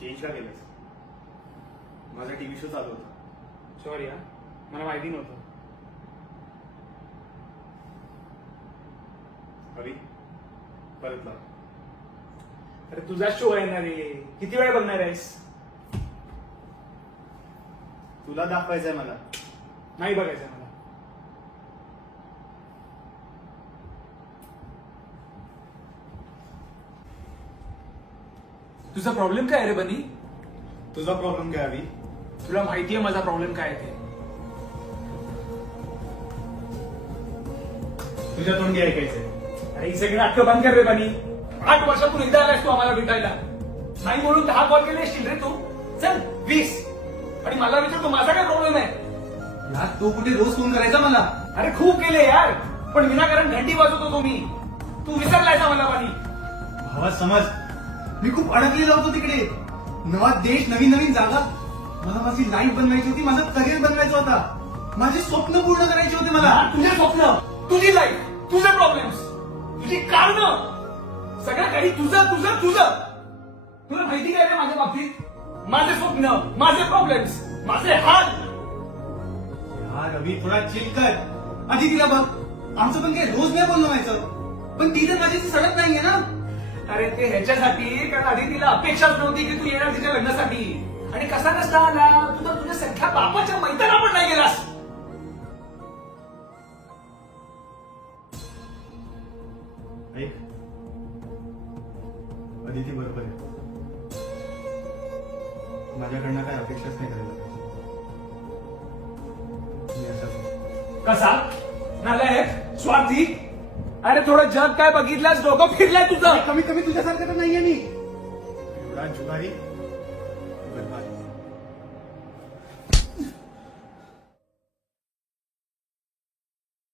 Change का केलंस? माझा टीव्ही शो चालू होता. सॉरी हा, मला माहिती नव्हतं. अभि परत लाव. अरे तुझा शो आहे ना रे, किती वेळ बघणार आहेस? तुला दाखवायचंय मला. नाही बघायचं मला. तुझा प्रॉब्लेम काय आहे रे बनी? तुझा प्रॉब्लेम काय अभि? तुला माहितीये माझा प्रॉब्लेम काय आहे ते. तुझ्या तोंडी ऐकायचंय. अरे ही सगळी नाटकं बंद कर रे बनी. 8 वर्षातून एकदा आलास तू आम्हाला भेटायला. नाही म्हणून 10 कॉल केले असतील रे तू. चल 20. आणि मला विचारतो माझा काय प्रॉब्लेम आहे? यार तो कुठे रोज फोन करायचा मला. अरे खूप केले यार, पण विनाकारण घंटी वाजवतो तो मी. तू विसरलायचा मला बनी. भावा समज, मी खूप अडकलेलो होतो तिकडे. नवा देश, नवीन नवीन जागा. मला माझी लाईफ बनवायची होती, माझं करिअर बनवायचं होता, माझी स्वप्न पूर्ण करायची होती मला. तुझे स्वप्न, तुझी लाईफ, तुझे प्रॉब्लेम्स, तुझी कारण, सगळं काही तुझं तुझं तुझं. तुला माहिती काय रे माझ्या बाबतीत? माझे स्वप्न, माझे प्रॉब्लेम्स, माझे हाल. यार रवी थोडा चिल कर. आधी तिला बघ. आमचं पण काही रोज नाही बोलणं व्हायचं, पण ती तर माझ्याशी सडक नाहीये ना. अरे ते ह्याच्यासाठी, कारण आधी तिला अपेक्षाच नव्हती की तू येणार तिच्या लग्नासाठी. आणि कसा नसता आला, तू तर तुझ्या सख्या बापाच्या मैत्रीला पण नाही गेलास. ऐक, अदिती बरोबर आहे. माझ्याकडनं काय अपेक्षाच नाही करायला पाहिजे. मी असाच आहे. कसा नालायक, स्वार्थी. अरे थोडं जग काय बघितलंस, डोकं फिरलंय तुझं. कमी कमी तुझ्यासारखं तर नाहीये मी. एवढा जुगारी बरबाद.